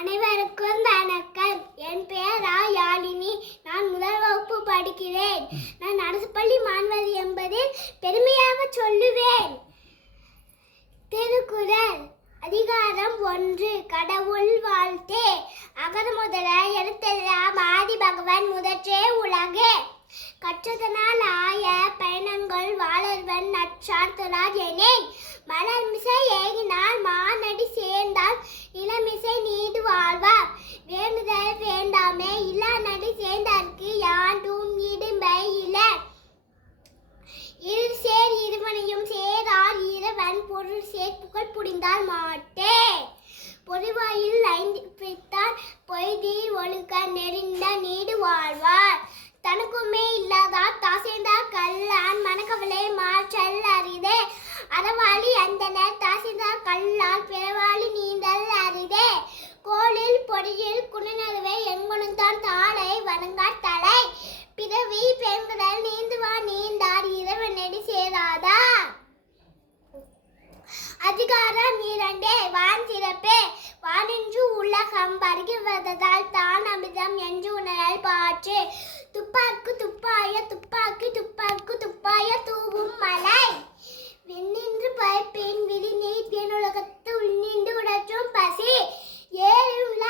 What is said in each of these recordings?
அனைவருக்கும் வணக்கம். என் பெயர் யாழினி. நான் முதல் வகுப்பு படிக்கிறேன். நான் அரசு பள்ளி மாணவி என்பதில் பெருமையாக சொல்லுவேன். திருக்குறள் அதிகாரம் 1. கடவுள் வாழ்த்தே. அகர முதல எழுத்தெல்லாம் ஆதி பகவன் முதற்றே உலகே. கற்றதனால் ஆய பயணங்கள் வாழர்வன் நற்றார் தொழார் எனேன். மலர்மிசை ஏகினால் மானடி சேர்ந்தால் இளமிசை நீடு வாழ்வார். வேண்டுதல் வேண்டாமே இல்லா நடி சேர்ந்தார்க்கு யாண்டும் இடும்பை இல. இரு சேர் இருவனையும் சேரார் இரவன் பொருள் சேர் புகழ் புரிந்தால் மாட்டே. பொறிவாயில் 5 பிரித்தார் பொய்தி ஒழுக்க நெறிந்த நீடு வாழ்வார். தனக்குமே இல்லாதார் தாசேந்தார் கல்லான் மனக்கவலை மாற்றல் அரிதே. அறவாளி அந்தனர் தாசேந்தார் கல்லால் பிறவாளி நீந்தல் அரிதே. கோளில் பொறியில் குணநறுவை எங்குணந்தான் தாளை வணங்கார் தலை. பிறவி பெண்கள் நீந்துவார் நீந்தார் இரவு நெடி சேராதார். அதிகாரம் 2. வான் சிறப்பே. வானென்று உலகம் பருகுவதால் தான் அமிர்தம் என்று உணரல் பாற்று. துப்பார்க்கு துப்பாய துப்பாக்கி துப்பார்க்கு துப்பாய தூவும் மலை. விண்ணின்று பயப்பேன் விரிநீர் விண்ணுலகத்து உள்நின்று உடற்றும் பசி. ஏறியுள்ள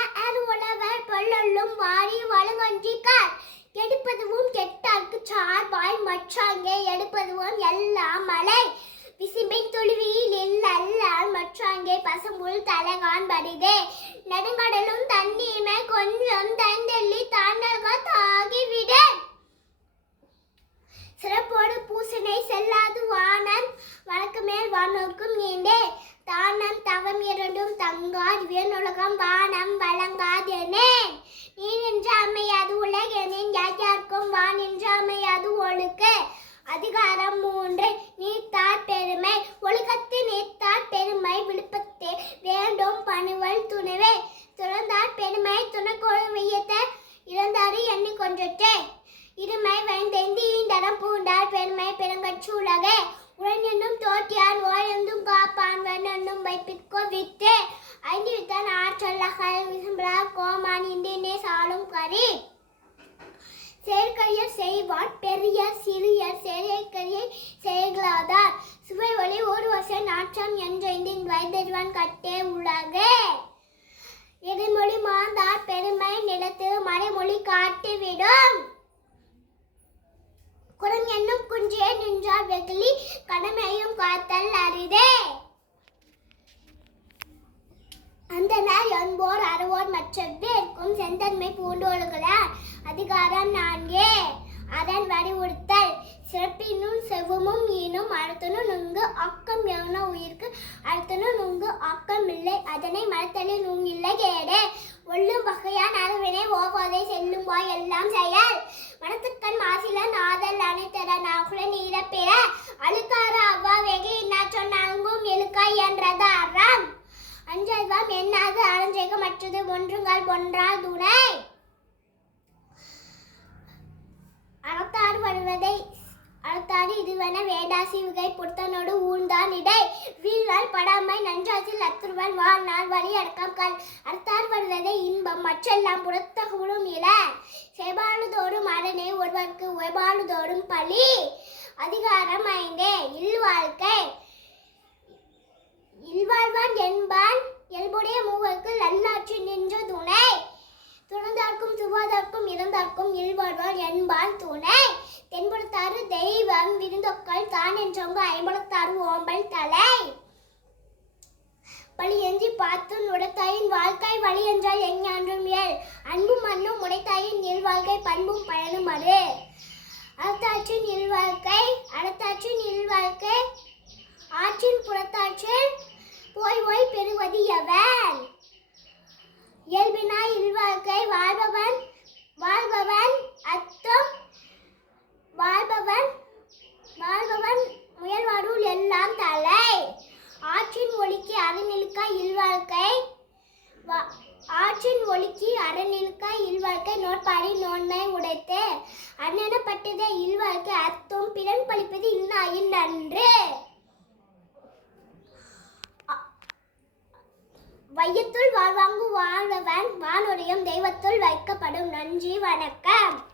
உழவர் பொல்லொல்லும் வாரி வலுங்கொன்றிக்கார். எடுப்பதுவும் கெட்டார்க்கு சார்பாய் மற்றாங்கே எடுப்பதுவும் எல்லாம் மலை. விசிம்பை துளுவியில் இல்லல்லால் மற்றாங்கே பசும்புல் தலைகான் படிதே. நெடுங்கடலும் தண்ணீமை கொஞ்சம் தந்தள்ளி தாண்டல்க தாகிவிட. சிறப்போடு பூசனை செல்லாது வானம் வழக்கு மேல் வானோர்க்கும் நீண்டே. தானம் தவம் இரண்டும் தங்கார் வியனுலகம் வானம் வழங்காதெனே. நீ நின்ற அமையாது உலகெனின் யார்க்கும் வான் நின்ற அமையாது ஒழுக்கு. அதிகாரம் 3. நீத்தார் பெருமை. ஒழுக்கத்து நீத்தார் பெருமை விழுப்பத்தே வேண்டும் பணுவல் துணைவே. துறந்தார் பெருமை துணக்கோடு வையத்த இறந்தாரு எண்ணி கொன்றற்றே. இருமை வைந்தெய்தி ஈண்டரம் பூண்டார் பெருமை பெருங்கட்சி உலகே. உடன் என்னும் தோற்றியான் ஓயந்தும் காப்பான் வெண் என்னும் வைப்பிற்கோ வித்தே. 5 வித்தான் ஆற்றல்லகல் விசும்பலா கோமான் இந்தினே சாலும் கரி. செயற்கரியர் செய்வான் பெரியர் சிறியர் செயற்கரியை செயல்களாதார். சுவை ஒளி ஒரு வசை நாற்றம் என்றைந்தின் வைத்தறிவான் கட்டே உலகே. எதிர்மொழி மாந்தார் பெருமை நிலத்து மறைமொழி காட்டிவிடும். குரம் என்னும் குன்றே நின்றார் வெகுளி கடமையும் காத்தல் அரிதே. அந்தனர் என்போர் அறவோர் மற்றவேற்கும் செந்தன்மை பூண்டோடுகிறார். அதிகாரம் 4. அரண் வடிவுறுத்தல். சிறப்பினும் செவ்வமும் ஈனும் அடுத்தனும் நுங்கு ஆக்கம் எவன உயிர்க்கு அடுத்தனும் நுங்கு ஆக்கம் இல்லை அதனை மறுத்தலில் நுங்கில்லை கேடு. ஒள்ளும் வகையான் அறவினை ஓவாதை செல்லும் வாய் எல்லாம் செயல். மனத்துக்கண் மாசில நாதல் அனைத்தர நாகுல நீரப்பிற. அழுக்கார அவ்வா வெகுளினா சொன்னாங்கும் எழுக்காய் என்றது அறம். அஞ்சல்வாம் என்னாது அறஞ்செய்க மற்றது ஒன்றுங்கள் ஒன்றால் துணை. அறத்தாறு வருவதை அறத்தாறு இதுவென வேண்டாசி விகை பொருத்தனோடு ஊழ்ந்தான் இடை. வீழ்நாள் படாமை நன்றாசில் அத்துருவன் வாழ்நாள் வழி அடக்கம் கல். அறத்தாறு வருவதை இன்பம் மற்றெல்லாம் புறத்தகவலும் இல. செய்பாழுதோறும் அரணே ஒருவருக்கு உயபாழுதோறும் பழி. அதிகாரம் 5. இல்வாழ்க்கை. இல்வாழ்வான் என்பான் இயல்புடைய மூவருக்கு நல்லாற்றி நின்ற துணை. துறந்தார்க்கும் துவாதார்க்கும் இறந்தார்க்கும் இல்வாழ்வார் என்பான் துணை. தென்புறத்தாறு தெய்வம் விருந்தொக்கள் தான் என்றவங்க ஐம்புலத்தாறு ஓம்பல் தலை. பழி எஞ்சி பார்த்து உடைத்தாயின் வாழ்க்கை வழி என்றால் எஞ்ஞான்றும் இயல். அன்பும் மண்ணும் உடைத்தாயின் இல்வாழ்க்கை பண்பும் பயனும் அது. அறத்தாற்றின் இல்வாழ்க்கை அறத்தாற்றின் இல்வாழ்க்கை ஆற்றின் புறத்தாற்றில் போய் போய் பெறுவது எவன். இயல்பினாய் இல்வாழ்க்கை வாழ்பவன் வாழ்பவன் அத்தம் வாழ்பவன் வாழ்பவன் முயல்வாருள் எல்லாம் தலை. ஆற்றின் ஒளிக்கு அறநிலுக்கா இல்வாழ்க்கை ஆற்றின் ஒளிக்கு அறநிலுக்கா இல்வாழ்க்கை நோட்பாடி நோன்மை உடைத்து. அண்ணனப்பட்டதே இல்வாழ்க்கை அத்தும் பிறன் பழிப்பது இன்னாயின் நன்று. வையத்துள் வாழ்வாங்கு வாழ்பவன் வானுடையும் தெய்வத்துள் வைக்கப்படும். நன்றி, வணக்கம்.